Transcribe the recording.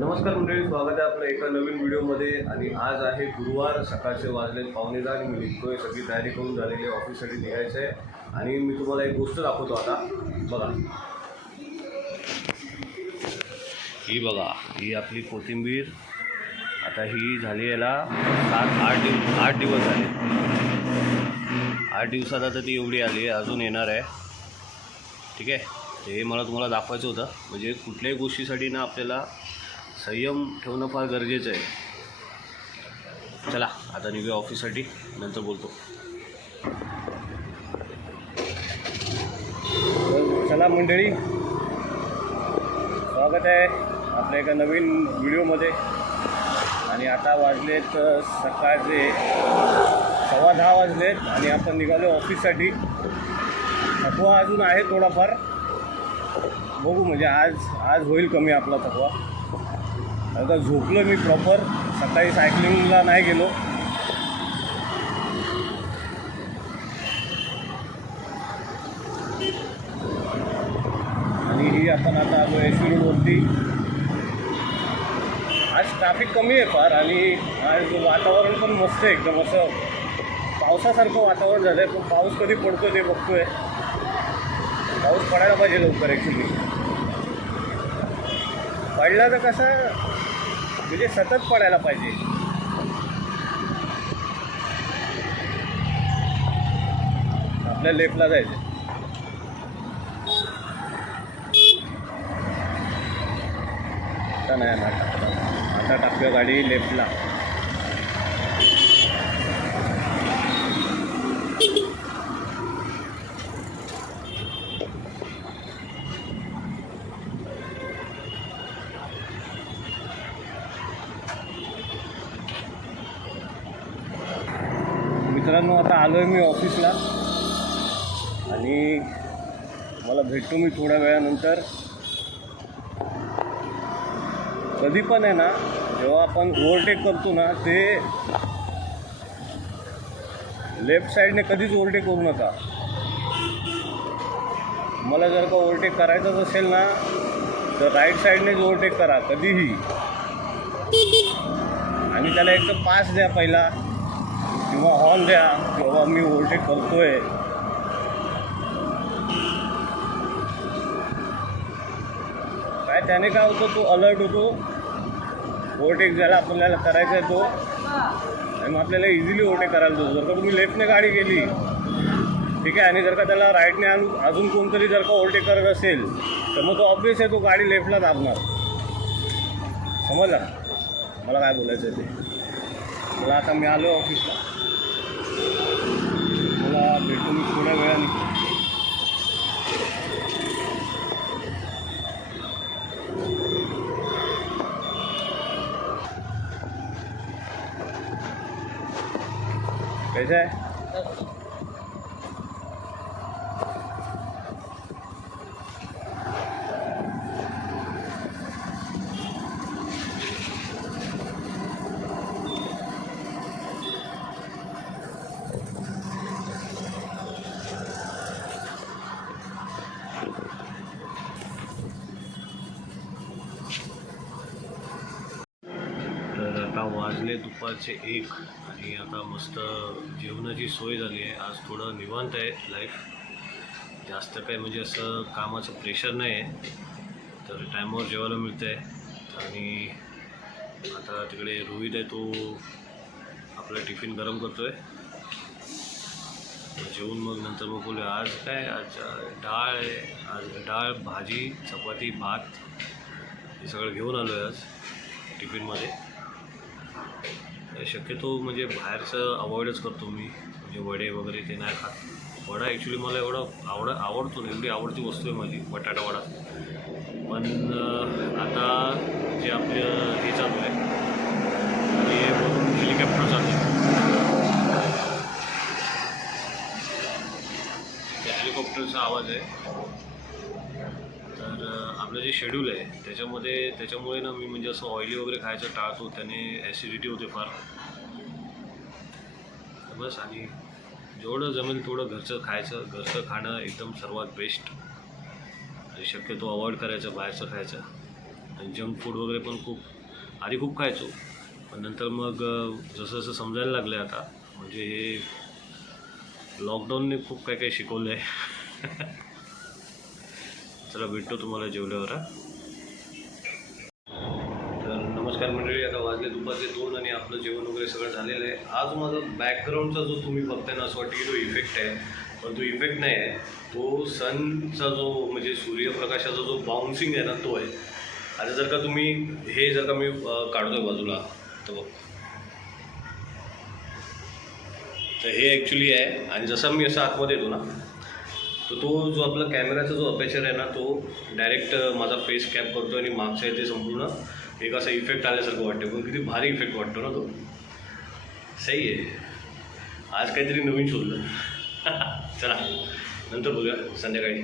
नमस्कार मंडळी, स्वागत आहे आपलं एका नवीन व्हिडिओमध्ये. आणि आज आहे गुरुवार, सकाळचे वाजले 9:15 आणि मी निघतोय. सगळी तयारी करून झालेली आहे, ऑफिससाठी निघायचं आहे. आणि मी तुम्हाला एक गोष्ट दाखवतो आता. बघा, ही बघा, ही आपली कोथिंबीर. आता ही झाली याला 8 दिवस झाले. 8 दिवसात आता ती एवढी आली आहे, अजून येणार आहे. ठीक आहे, हे मला तुम्हाला दाखवायचं होतं. म्हणजे कुठल्याही गोष्टीसाठी ना आपल्याला संयम ठेवणं फार गरजेचं आहे. चला आता निघूया ऑफिससाठी, नंतर बोलतो. चला मंडळी, स्वागत आहे आपल्या एका नवीन व्हिडिओमध्ये. आणि आता वाजलेत सकाळचे 10:15 वाजलेत आणि आपण निघालो ऑफिससाठी. थकवा अजून आहे थोडाफार, बघू म्हणजे आज होईल कमी आपला थकवा. आता झोपलो मी प्रॉपर, सकाळी सायकलिंगला नाही गेलो. आणि ही आपण आता आलो एसी रोडवरती. आज ट्रॅफिक कमी आहे फार आणि आज वातावरण पण मस्त आहे, एकदम असं पावसासारखं वातावरण झालं आहे. पण पाऊस कधी पडतो ते बघतोय. पाऊस पडायला पाहिजे लवकर. ॲक्च्युली पडला तर कसं म्हणजे सतत पडायला पाहिजे. आपल्या लेफ्टला जायचं. आता नाही, आता टाकूया गाडी लेफ्टला. मित्रांनो, आता आलो आहे मी ऑफिसला आणि मला भेटतो मी थोड्या वेळानंतर. कधी पण आहे ना, जेव्हा आपण ओव्हरटेक करतो ना, ते लेफ्ट साईडने कधीच ओव्हरटेक करू नका. मला जर का ओव्हरटेक करायचंच असेल ना, तर राईट साईडनेच ओव्हरटेक करा कधीही. आणि त्याला एक तर पास द्या पहिला, किंवा हॉर्न द्या किंवा मी ओव्हरटेक करतोय. काय त्याने काय होतं, तो अलर्ट होतो. ओव्हरटेक ज्याला आपल्याला करायचा आहे तो, आणि मग आपल्याला इझिली ओव्हरटेक करायला देतो. जर का तुम्ही लेफ्टने गाडी गेली, ठीक आहे, आणि जर का त्याला राईटने अजून कोणतरी जर का ओव्हरटेक करत असेल, तर मग तो ऑब्वियस आहे, तो गाडी लेफ्टला दाबणार. समजला मला काय बोलायचं आहे ते. मला आता मी आलो ऑफिसला, मला भेटून मी थोड्या वेळाने. कैसा है? आता वाजले दुपारचे 1 आणि आता मस्त जेवणाची सोय झाली आहे. आज थोडं निवांत आहे लाईफ, जास्त काय म्हणजे असं कामाचं प्रेशर नाही आहे, तर टायमावर जेवायला मिळतं आहे. आणि आता तिकडे रोहित आहे, तो आपला टिफिन गरम करतो आहे. जेवून मग नंतर मग बोलूया. आज काय, आज डाळ आहे, आज डाळ, भाजी, चपाती, भात हे सगळं घेऊन आलो आहे आज टिफिनमध्ये. शक्यतो म्हणजे बाहेरचं अवॉइडच करतो मी, म्हणजे वडे वगैरे ते नाही खात. वडा ॲक्च्युली मला एवढा आवडतो, एवढी आवडती वस्तू आहे माझी बटाटा वडा. पण आता जे आपलं हे चालू आहे, आणि हेलिकॉप्टर चालू आहे, त्या हेलिकॉप्टरचा आवाज आहे. तर आपलं जे शेड्यूल आहे त्याच्यामुळे ना मी म्हणजे असं ऑइली वगैरे खायचं टाळतो. त्याने ॲसिडिटी होते फार. बस, आणि जेवढं जमेल तेवढं घरचं खायचं. घरचं खाणं एकदम सर्वात बेस्ट. आणि शक्यतो अवॉइड करायचं बाहेरचं खायचं. आणि जंक फूड वगैरे पण खूप आधी खूप खायचो, पण नंतर मग जसं जसं समजायला लागलं आहे आता, म्हणजे हे लॉकडाऊनने खूप काय काय शिकवलं आहे. चला भेटतो तुम्हाला जेवल्यावर. तर नमस्कार मंडळी, आता वाजले दुपारचे 2 आणि आपलं जेवण वगैरे सगळं झालेलं आहे. आज माझा बॅकग्राऊंडचा जो तुम्ही बघताय ना, असं वाटतं की तो इफेक्ट आहे, पण तो इफेक्ट नाही आहे. तो सनचा जो म्हणजे सूर्यप्रकाशाचा जो बाउन्सिंग आहे ना, तो आहे. आता जर का तुम्ही हे जर का मी काढतोय बाजूला, तर बघ, तर हे ॲक्च्युली आहे. आणि जसा मी असं आतमध्ये येतो ना, तर तो जो आपला कॅमेराचा जो अपेचर आहे ना, तो डायरेक्ट माझा फेस कॅप करतो आणि मागचं आहे ते संपूर्ण एक असा इफेक्ट आल्यासारखं वाटतं. पण किती भारी इफेक्ट वाटतो ना तो. सही आहे, आज काहीतरी नवीन शोधलं. चला नंतर बोलूया संध्याकाळी.